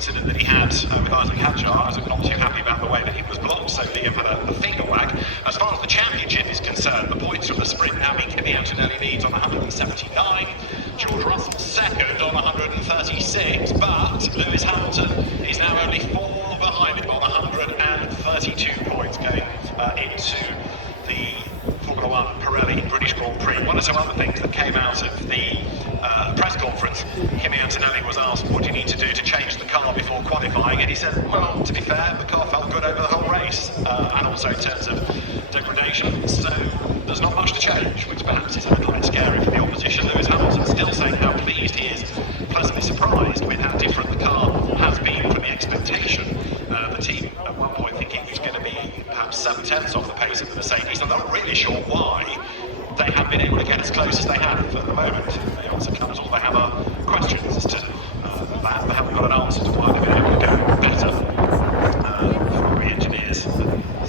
incident that he had with Isaac Hadjar. I was not too happy about the way that he was blocked, so Liam had a finger wag. As far as the championship is concerned, the points from the sprint now mean Kimi Antonelli leads on 179, George Russell second on 136, but Lewis Hamilton is now only 4 behind him on 132 points going into the Formula One Pirelli British Grand Prix. One of some other things that came out of the press conference, Kimi Antonelli was asked, what do you need to do to change the car before qualifying? And he said, well, to be fair, the car felt good over the whole race, and also in terms of degradation, so there's not much to change, which perhaps is a little bit scary for the opposition. Lewis Hamilton still saying how pleased he is, pleasantly surprised with how different the car has been from the expectation. The team at one point thinking he's going to be perhaps 7/10 off the pace of the Mercedes. I'm not really sure why they have been able to get as close as they have at the moment. The answer comes, all they have are questions as to that. They haven't got an answer to why they've been able to do better. The engineers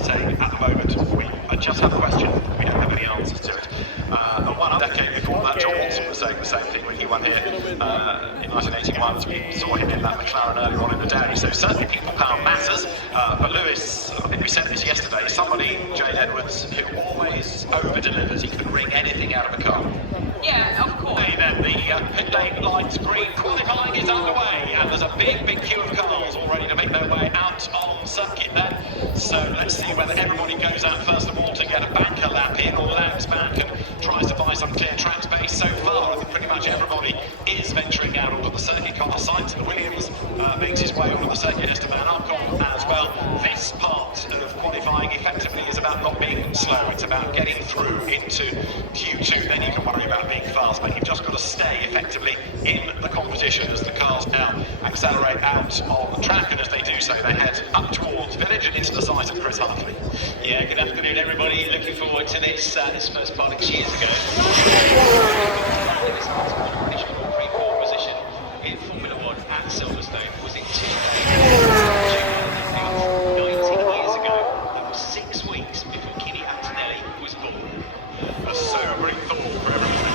saying at the moment, I just have questions, we don't have any answers to it. And one decade before that, John Watson was saying the same thing when he won here in 1981, as we saw him in that McLaren earlier on in the day. So certainly people power matters, but Lewis, I think we said this yesterday, somebody, Jade Edwards, who always over-delivers. He can wring anything out of a car. Yeah, of course. Hey, then the pit lane lights green, qualifying is underway, and there's a big queue of cars all ready to make their way out on circuit then. So let's see whether everybody goes out first of all to get a banker lap in, or laps back and tries to buy some clear track space. So far, I think pretty much everybody is venturing out onto the circuit car sites, and Williams makes his way onto the circuit, Esteban Ocon as well. This part of qualifying effectively is about not being slow, it's about getting through into Q2, then you can worry about being fast, but you've just got to stay effectively in the competition as the cars now accelerate out on the track, and as they do so, they head up towards Village and into the site of Chris Hartley. Yeah, good afternoon everybody, looking forward to this first part of years ago. Lewis Hamilton finished Grand Prix pole position in Formula One at Silverstone was in 19 years ago. It was 6 weeks before Kimi Antonelli was born. A sobering thought for everyone.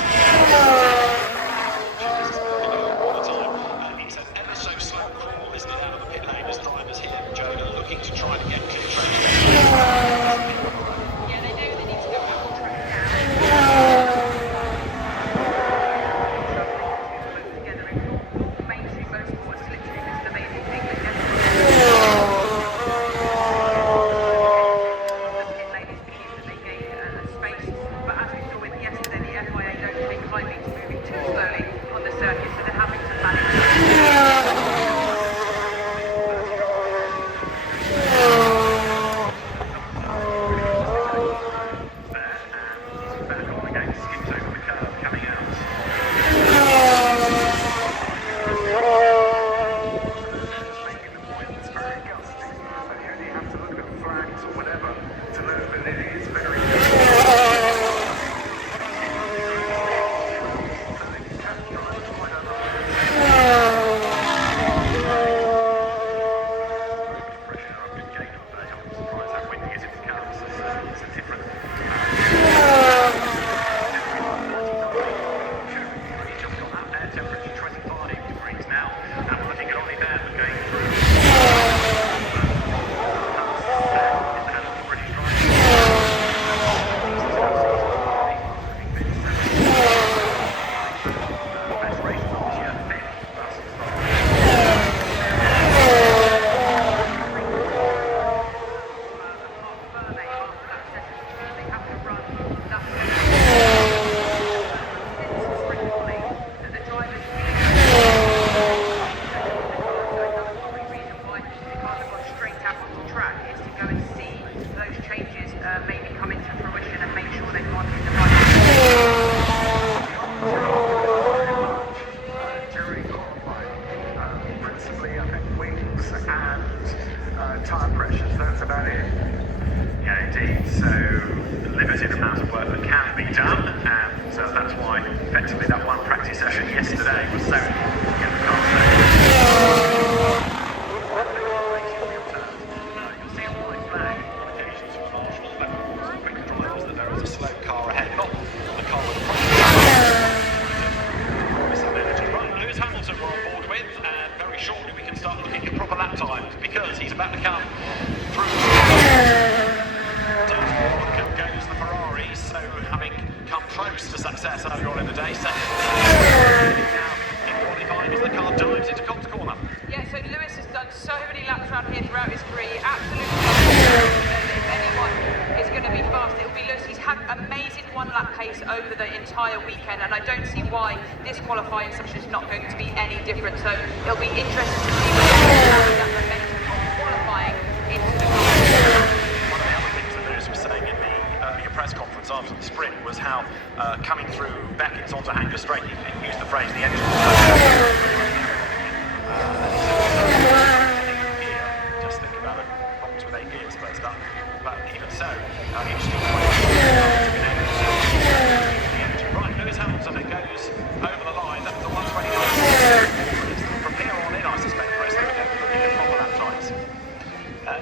All the time. It's an ever so slow crawl, isn't it, out of the pit lane as drivers here, Joe, are looking to try to get clear track. Yeah, they know they need to go out on track now. Together in mainstream motorsports, literally this is the amazing thing that the pit lane is key, that they gain space. But as we saw with yesterday, the FIA don't take kindly to moving too slowly on the circuit, so they're having to manage. Tyre pressures, that's about it. Yeah, indeed. So, limited amount of work that can be done, and that's why effectively that one practice session yesterday was so important to get the car safe. You'll see a white flag on occasions for marshals, that will quick drivers that there is a slow car ahead, not the car with the problem. Right, Lewis Hamilton we're on board with, and very shortly we can start looking at time because he's about to come through. Goes the Ferrari, so having come close to success earlier on in the day, second now in qualifying as the car dives into Cox Corner. Yeah, so Lewis has done so many laps around here throughout his career. Absolutely. If anyone is going to be fast, it will be Lewis. He's had amazing one-lap pace over the entire weekend, and I don't see why this qualifying session is not going to be any different. So it'll be interesting to see whether he carries that momentum of qualifying into the One of the other things that Lewis was saying in the earlier press conference after the sprint was how coming through Beckett's onto Angus Strait, he used the phrase the engine just think about it, problems with 8 gears first up, but even so, interesting right, Lewis Hamilton, it goes over the line, that was the 129. From here on in, I suspect, Chris, they would looking at proper lap times.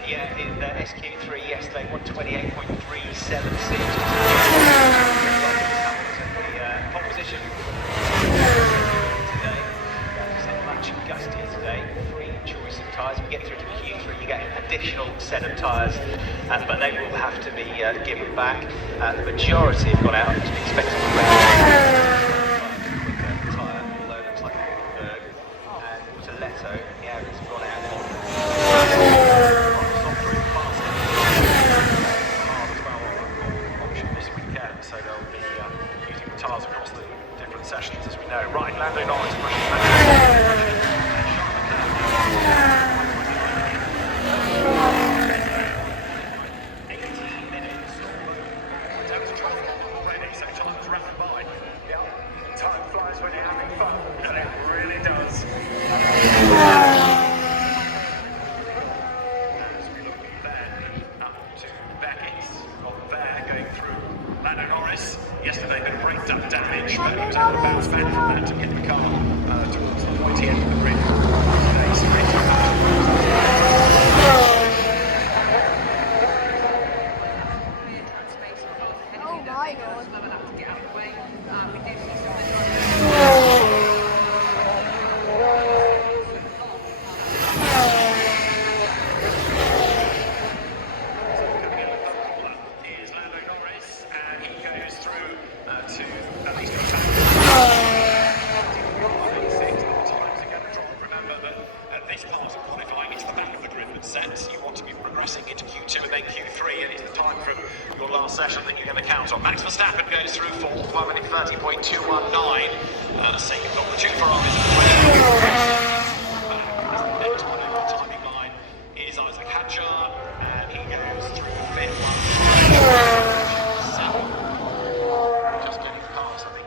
Yeah, in SQ3 yesterday, 128.376. The pole position today, much gustier today. Free choice of tyres. We get through to Q3, you get an additional set of tyres, but they will have to be given back. The majority have gone out as expected to quicker tyre, although it looks like Hulkenberg and Toletto, the Audis have gone out this weekend, so they'll be using the tyres across the different sessions, as we know. Right, Lando Norris pushing back. 18 minutes down to traffic already, so time's rapid by. Yeah, time flies when you're having fun, and it really does. As we look then up to Beckett's on there, going through Lando Norris. Yesterday bit of breakdown damage, but he was able to bounce back from that to get the car towards the pointy end of the grid. Today's Oh my God. To get out of the way. We did see some is Lando Norris, and he goes through to at least remember that at this part of qualifying, it's the back of the grid that sets. You want to be progressing into Q2 and then Q3, and it's the time from your last session that you're going to count on. Max Verstappen goes through fourth, 1 minute 30.219. Second of the two Ferraris as well. Next one over the timing line is Isaac Hadjar, and he goes through fifth. Just getting past, I think,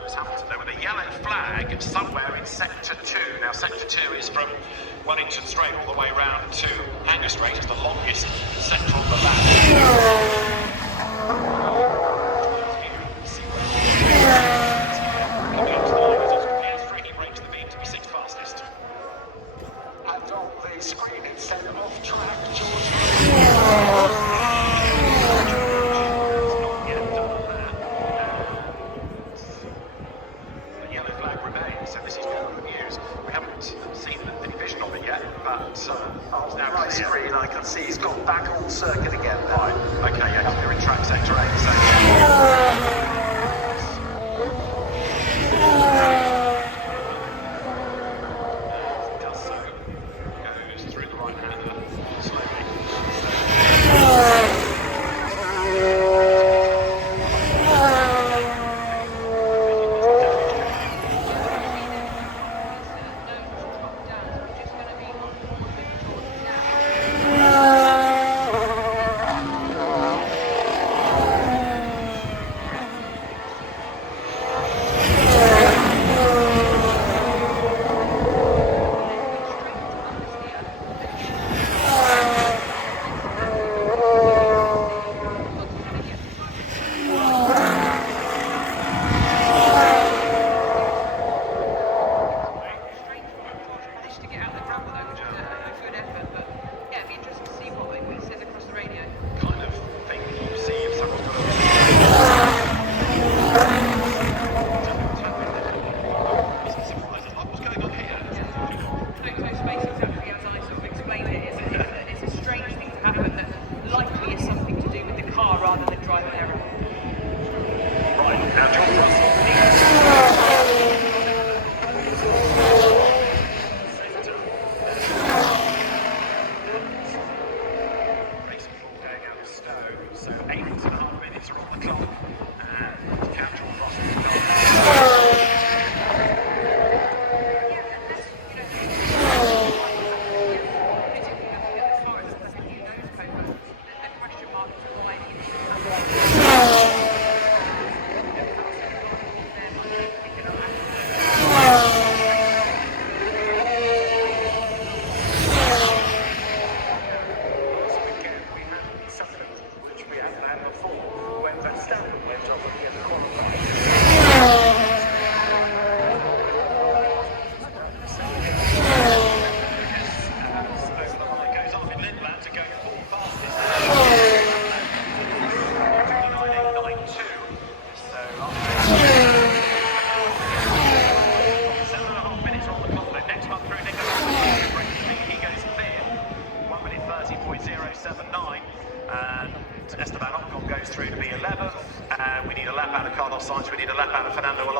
Lewis Hamilton there with a yellow flag somewhere in sector 2. Now, sector 2 is from Wellington Straight all the way round to Angus Strait. It's the longest sector on the lap. He breaks the beam to be 6th fastest. And on the screen it said off track, George. The yellow flag remains, so this is good news. We haven't seen any vision of it yet, but on the right screen I can see he's got back on circuit again. right, okay, yeah, you're in track sector 8, so. Does so, goes through the right hander slowly.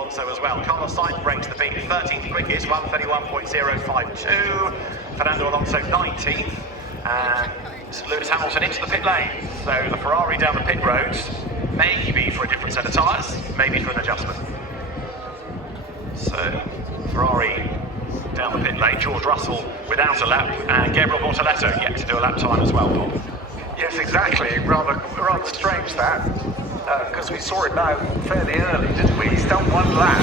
Alonso as well. Carlos Sainz breaks the beat, 13th quickest, 1:31.052. Fernando Alonso 19th, and Lewis Hamilton into the pit lane. So the Ferrari down the pit roads, maybe for a different set of tyres, maybe for an adjustment. So Ferrari down the pit lane, George Russell without a lap, and Gabriel Bortoleto yet to do a lap time as well, Bob. Yes, exactly. Rather strange that, because we saw it now fairly early, didn't we? He's done one lap. I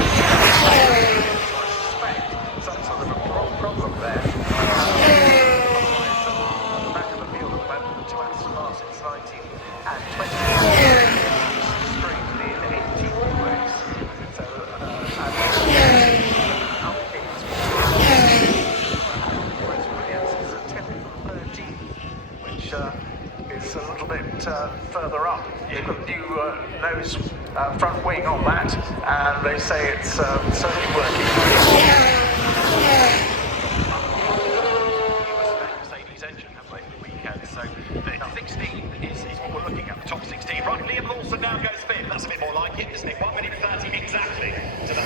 suspect some sort of a problem there. Back of the field at the moment, the two Aston Martins, 19 and 20. Straight in 18th place. So, whereas Williams is a 10th and 13th, which is a little bit further up. You've got new nose front wing on that, and they say it's certainly working. Mercedes engine, have they, for the weekend? So the 16 is what we're looking at, the top 16. Right, Liam Lawson now goes fifth. That's a bit more like it, isn't it? 1:30 exactly to the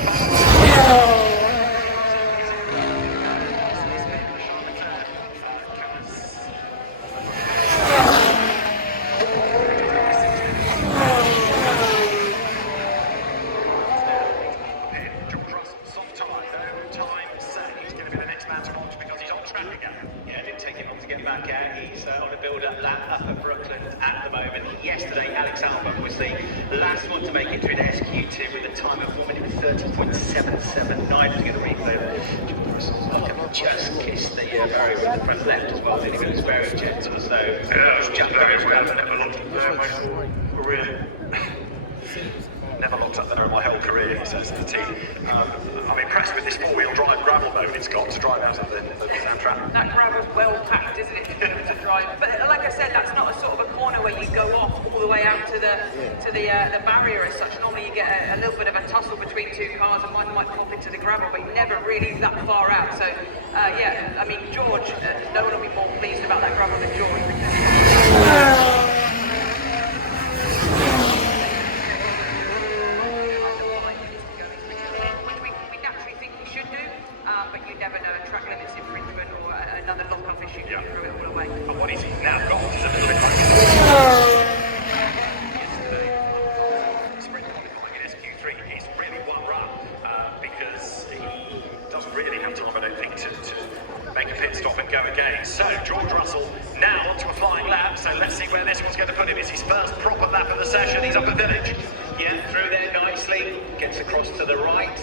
yesterday. Alex Albon was the last one to make it through the SQ2 with a time of 1:30.779. To get a replay. Just kissed the barrier with the front left as well. Didn't he? It was very gentle, so it was just very well. Never locked up there in my whole career, he says to the team. I'm impressed with this four-wheel drive gravel mode it's got to drive out of the soundtrack. That gravel's well packed, isn't it, to drive? But like I said, that's not a sort of a corner where you go off all the way out to the barrier as such. Normally you get a little bit of a tussle between two cars and one might pop into the gravel, but never really that far out. So yeah, I mean George, no one will be more pleased about that gravel than George. But you never know, a track limits infringement or another lock-off issue can throw it all away. And what he's now got is a little bit like yesterday. Sprint qualifying in SQ3 is really one run because he doesn't really have time, I don't think, to make a pit stop and go again. So George Russell now onto a flying lap, so let's see where this one's going to put him. It's his first proper lap of the session. He's up at Village. Yeah, through there nicely, gets across to the right,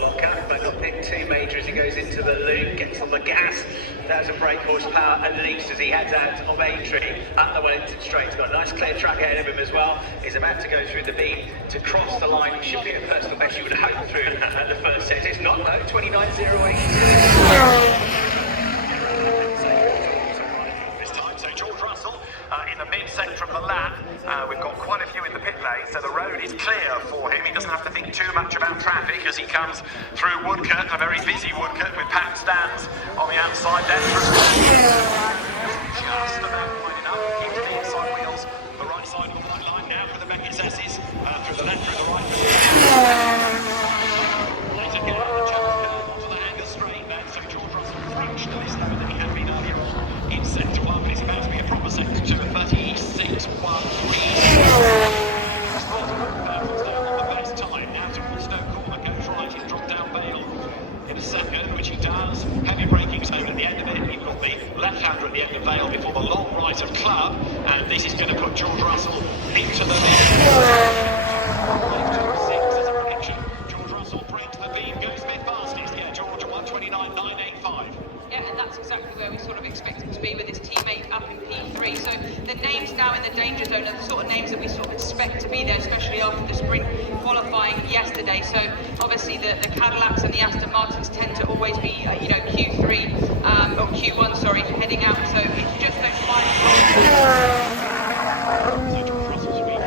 lock up, but not hit too major as he goes into the loop, gets on the gas, 1,000 brake horsepower at least as he heads out of Aintree, up the Wellington Straight. He's got a nice clear track ahead of him as well. He's about to go through the beam to cross the line, which should be a personal best you would hope through at the first set. It's not though, 29.08. George Russell in the mid-centre of the lap. We've got quite a few in the pit lane, so the road is clear for him. He doesn't have to think too much about traffic as he comes through Woodcote, a very busy Woodcote with packed stands on the outside there. Just about wide enough. Keep the inside wheels, the right side of the white line now for the Beckett Sesses, through the left, through the right. Later get out of the channel curve onto the Angus straight then, so George Russell fractionally slower than he had been earlier on in sector 1, but it's about to be a proper sector 2 at 36.13. Heavy braking zone at the end of it. You've got the left-hander at the end of Vale before the long right of Club, and this is going to put George Russell into the lead. As a prediction, George Russell breaks the beam, goes mid-fastest. Yeah, George at 1:29.985. Yeah, and that's exactly where we sort of expect him to be with his teammate up in P3. So the names now in the danger zone are the sort of names that we sort of expect to be there, especially after the sprint qualifying yesterday. So obviously the Cadillacs and the Aston Martins tend to always be, Q3 or Q1, sorry, heading out. So it's just those final. So George Russell's weekend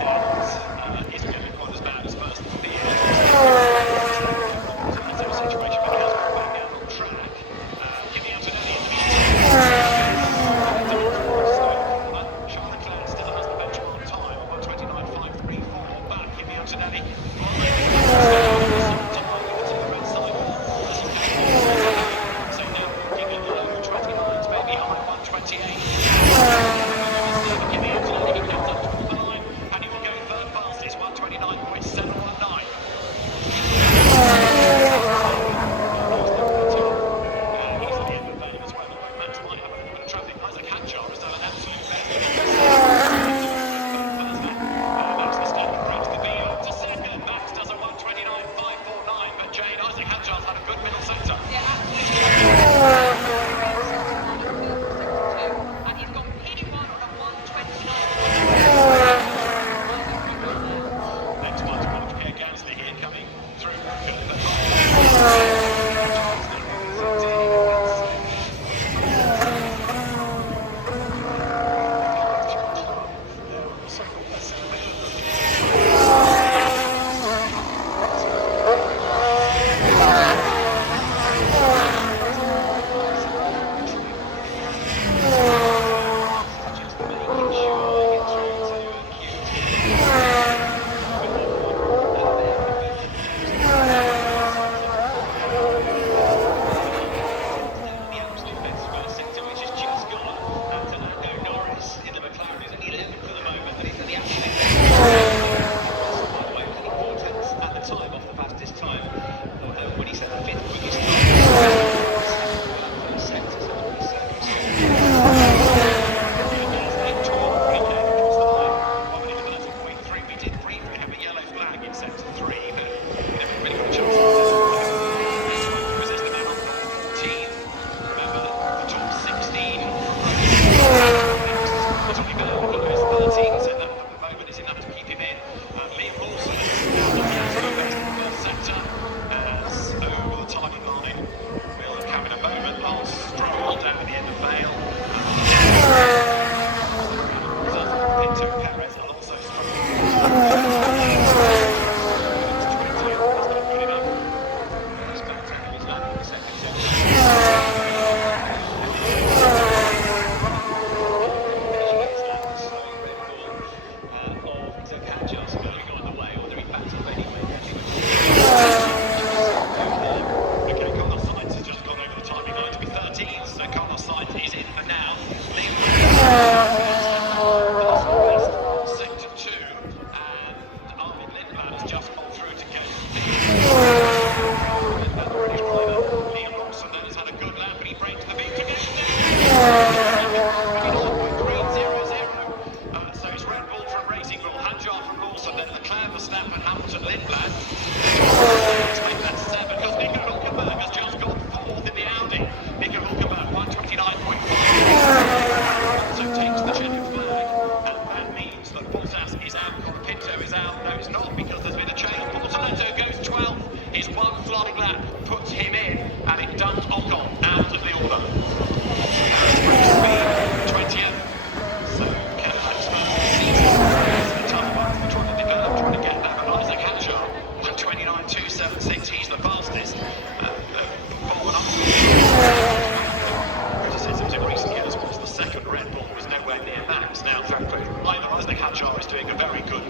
isn't going to be quite as bad as first feared. Situation with Casper back out on track. Kimi Antonelli Charles Leclerc still has the benchmark time of 1:29.534, but Kimi Antonelli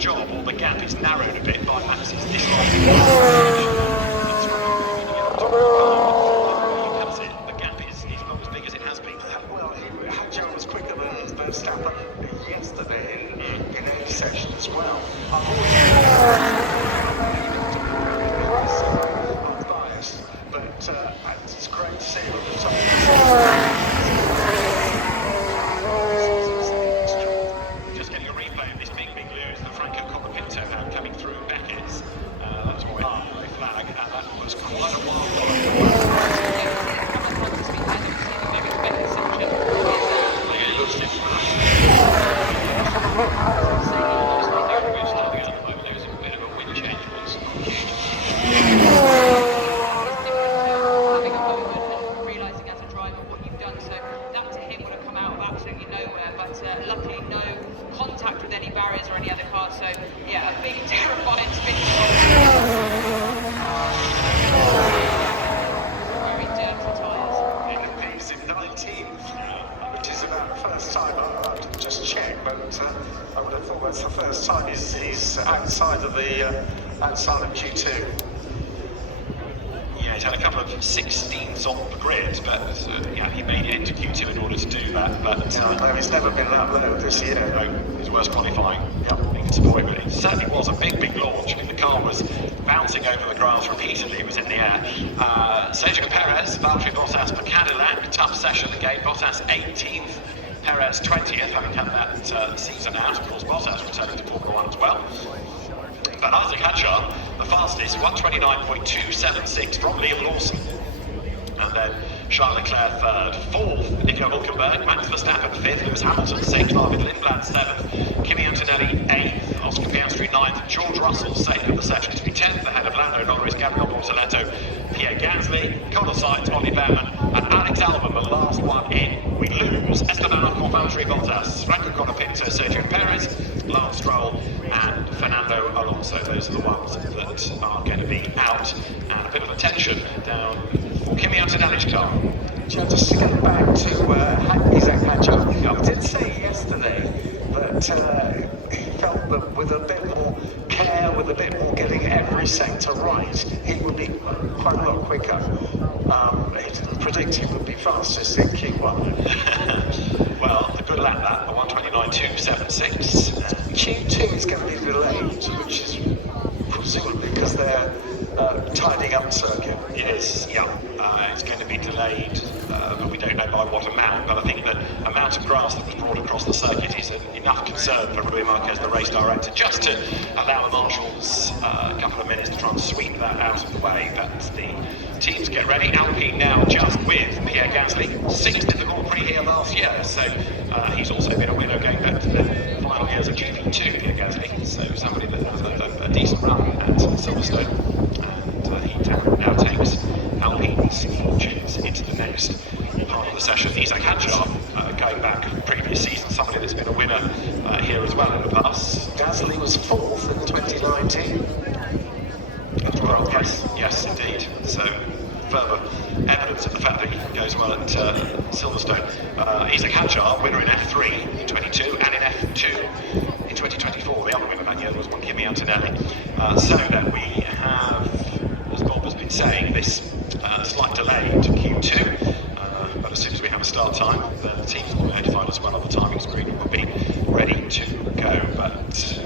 job, or the gap is narrowed a bit by Max's dislike. The gap is not as big as it has been. Well, Hadjar was quicker than Verstappen yesterday in a session as well. I'm biased, but it's great to see him at the top. Just getting a replay of this big news that Franco Colapinto had coming through Beckett's. That was a white flag, and that was quite a while. Luckily, no contact with any barriers or any other cars. So, yeah, a big, terrifying spin. Very dirty tyres. He's in 19th, which is about the first time. I've just checked, but I would have thought that's the first time he's outside of Q2. Yeah, he's had a couple of 16s on the grid, but yeah, he made it into Q2 in order to do that. But No, he's never been that low this year. his worst qualifying, being disappointed. It certainly was a big launch. I mean, the car was bouncing over the grass repeatedly. It was in the air. Sergio Perez, Valtteri Bottas for Cadillac. Tough session again. Bottas 18th, Perez 20th, having had that season out. Of course, Bottas returning to Formula 1 as well. But Isaac Hadjar, the fastest, 129.276 from Liam Lawson. And then Charles Leclerc third, fourth, Nico Hülkenberg, Max Verstappen fifth, Lewis Hamilton sixth, David Lindblad seventh, Kimi Antonelli eighth, Oscar Piastri ninth, George Russell second of the session to be 10th, ahead of Lando Norris, Gabriel Bortoleto, Pierre Gasly, Carlos Sainz, Ollie Behrman, and Alex Albon, the last one in. We lose Esteban Ocon, Valtteri Bottas, Franco Colapinto, Sergio Perez, Lance Stroll, and Fernando Alonso. Those are the ones that are going to be out, and a bit of attention down for Kimi Antonelli's car. Just to get back to Isaac Hadjar, I did say yesterday that he felt that with a bit more care, with a bit more getting every sector right, he would be quite a lot quicker. He didn't predict he would be fastest in Q1. Well, the good lap that, the 129.276. Q2 is going to be delayed, which is presumably because they're tidying up the circuit. Yes, yeah. It's going to be delayed, but we don't know by what amount. But I think the amount of grass that was brought across the circuit is enough concern for Rui Marquez, the race director, just to allow the marshals a couple of minutes to try and sweep that out of the way. But the teams get ready. Alpine now just with Pierre Gasly, sixth in the Grand Prix here last year. So he's also been a winner going back to the final years of GP2, Pierre Gasly. So somebody that has a decent run at Silverstone. And he now takes Alpine's fortunes into the next part of the session. Isaac Hadjar, going back previous season, somebody that's been a winner here as well in the past. Gasly was fourth in 2019. As well, yes, indeed. So further evidence of the fact that he goes well at Silverstone. Isaac Hadjar, winner in F3 in 22 and in F2 in 2024. The other winner that year was one Kimi Antonelli. So that we have, as Bob has been saying, this slight delay to Q2. But as soon as we have a start time, the teams will notify us well on the timing screen and we'll be ready to go. But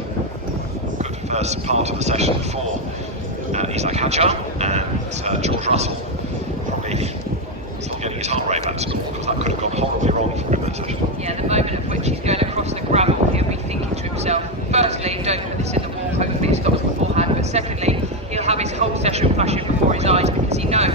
good first part of the session for Isaac Hadjar, and George Russell probably still getting his heart rate back to normal, because that could have gone horribly wrong for him that session. Yeah, the moment at which he's going across the gravel, he'll be thinking to himself, firstly, don't put this in the wall, hopefully it stops beforehand, but secondly, he'll have his whole session flashing before his eyes, because he knows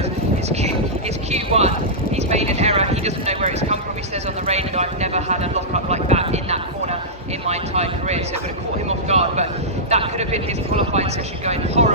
it's Q1, he's made an error, he doesn't know where it's come from. He says on the radio, I've never had a lock-up like that in that corner in my entire career, so it would have caught him off guard, but that could have been his qualifying session going horribly